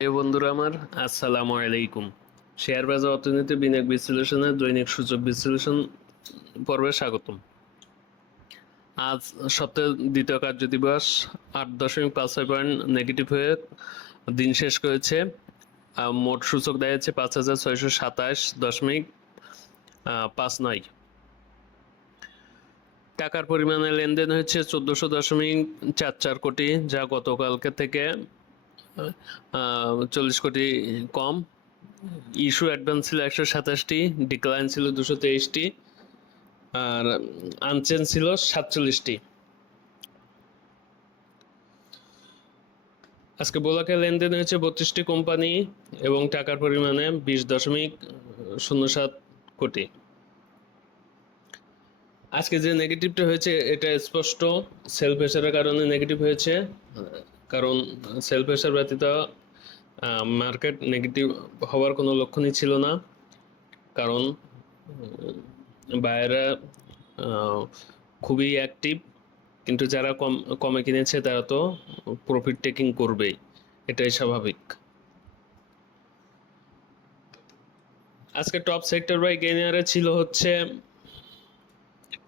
প্রিয় বন্ধুরা আমার, আসসালামু আলাইকুম। শেয়ার বাজার অর্থনীতি বিনিয়োগ বিশ্লেষণের দৈনিক সূচক বিশ্লেষণ পর্বে স্বাগতম। আজ সপ্তাহের দ্বিতীয় কার্য দিবস, আট দশমিক পাঁচ ছয় পয়েন্ট নেগেটিভ হয়ে দিন শেষ করেছে। মোট সূচক দাঁড়িয়েছে পাঁচ হাজার ছয়শো সাতাশ দশমিক পাঁচ নয়। টাকার পরিমাণে লেনদেন হয়েছে চোদ্দোশো দশমিক চার চার কোটি, যা গতকালকে থেকে চল্লিশ কোটি কম। ইস্যু অ্যাডভান্স ছিল একশো সাতাশটি, ডিক্লাইন ছিল দুশো তেইশটি, আর আনচেন ছিল সাতচল্লিশটি। আজকে বোলাকে লেনদেন হয়েছে বত্রিশটি কোম্পানি এবং টাকার পরিমাণে বিশ দশমিক শূন্য সাত কোটি। আজকে যে নেগেটিভটা হয়েছে, এটা স্পষ্ট। সেল প্রেশারের কারণে নেগেটিভ হয়েছে। কারণ সেল প্রেশার ব্যতীত মার্কেট নেগেটিভ হওয়ার কোনো লক্ষণই ছিল না। কারণ বায়েরা খুবই অ্যাক্টিভ কিন্তু যারা কম, কমে কিনেছে তারা তো প্রফিট টেকিং করবেই। এটাই স্বাভাবিক। আজকে টপ সেক্টর বাই গেনিয়ারে ছিল হচ্ছে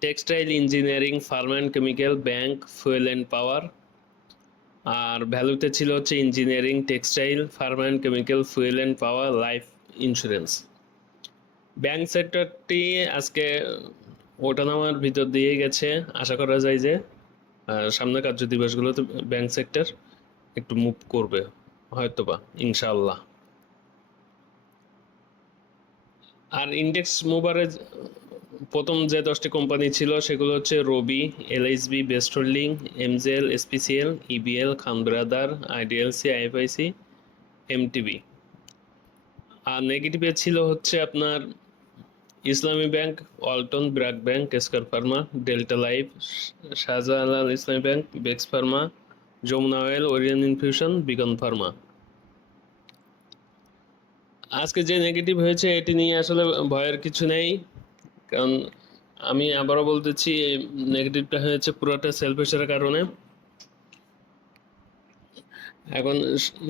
textile engineering pharm and chemical bank fuel and power আর ভ্যালুতে ছিল হচ্ছে engineering textile pharm and chemical fuel and power life insurance bank সেক্টরটি আজকে ওঠানামার ভিতর দিয়ে গেছে। আশা করা যায় যে আহ, সামনের কার্য দিবসগুলোতে ব্যাংক সেক্টর একটু মুভ করবে হয়তোবা ইনশাল্লাহ আর ইন্ডেক্স মুভারে প্রথম যে দশটি কোম্পানি ছিল, সেগুলো হচ্ছে Robi LSB best holding MJL SPCL, EBL, Khan brother, IDLC, IFIC MTB আর নেগেটিভে ছিল হচ্ছে আপনার ইসলামী ব্যাংক, অল্টন BRAC bank এসকার pharma, Delta life, Shahjalal Islami bank, বেক্স pharma, Jamuna oil Orion infusion, বিগন pharma. আজকে যে নেগেটিভ হয়েছে, এটি নিয়ে আসলে ভয়ের কিছু নেই। কারণ আমি আবারও বলতেছি এই নেগেটিভটা হয়েছে পুরোটা সেল প্রেশারের কারণে। এখন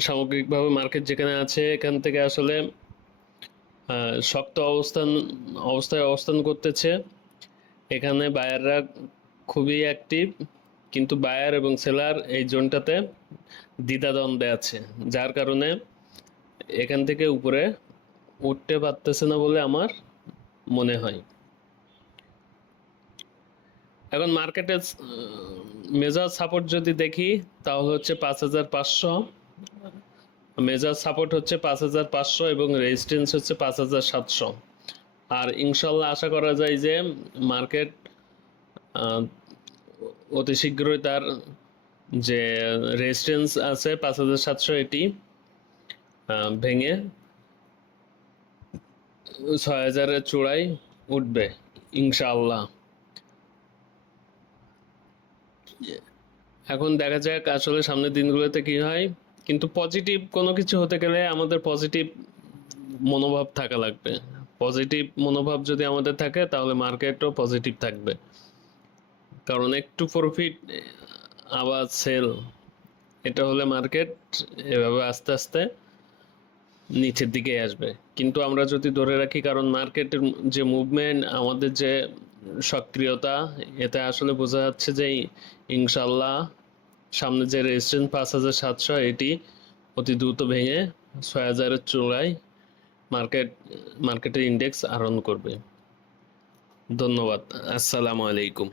সামগ্রিকভাবে মার্কেট যেখানে আছে, এখান থেকে আসলে শক্ত অবস্থান, অবস্থায় অবস্থান করতেছে। এখানে বায়াররা খুবই অ্যাক্টিভ কিন্তু বায়ার এবং সেলার এই জোনটাতে দ্বিধাদ্বন্দ্বে আছে। যার কারণে এখান থেকে উপরে উঠতে পারতেছে না বলে আমার মনে হয়। এখন মার্কেটে মেজার সাপোর্ট যদি দেখি তাহলে হচ্ছে পাঁচ হাজার পাঁচশো। মেজার সাপোর্ট হচ্ছে পাঁচ হাজার পাঁচশো এবং রেজিস্ট্যান্স হচ্ছে পাঁচ হাজার সাতশো। আর ইনশাল্লাহ আশা করা যায় যে মার্কেট অতি শীঘ্রই তার যে রেজিস্ট্যান্স আছে পাঁচ হাজার সাতশো এটি ভেঙে ছয় হাজারের চূড়ায় উঠবে ইনশাআল্লাহ এখন দেখা যাক আসলে সামনের দিনগুলোতে কি হয়। কিন্তু পজিটিভ কোনো কিছু হতে গেলে আমাদের পজিটিভ মনোভাব থাকা লাগবে। পজিটিভ মনোভাব যদি আমাদের থাকে, তাহলে মার্কেটও পজিটিভ থাকবে। কারণ একটু প্রফিট আবার সেল এটা হলে মার্কেট এভাবে আস্তে আস্তে নিচের দিকে আসবে। কিন্তু আমরা যদি ধরে রাখি, কারণ মার্কেটের যে মুভমেন্ট আমাদের যে সক্রিয়তা, এতে আসলে বোঝা যাচ্ছে যে ইনশাল্লাহ সামনে যে রেজিস্ট্রেন্ট পাঁচ হাজার সাতশো, এটি অতি দ্রুত ভেঙে ছয় হাজারের চূড়ায় মার্কেট, মার্কেটের ইন্ডেক্স আরোহণ করবে। ধন্যবাদ। আসসালামু আলাইকুম।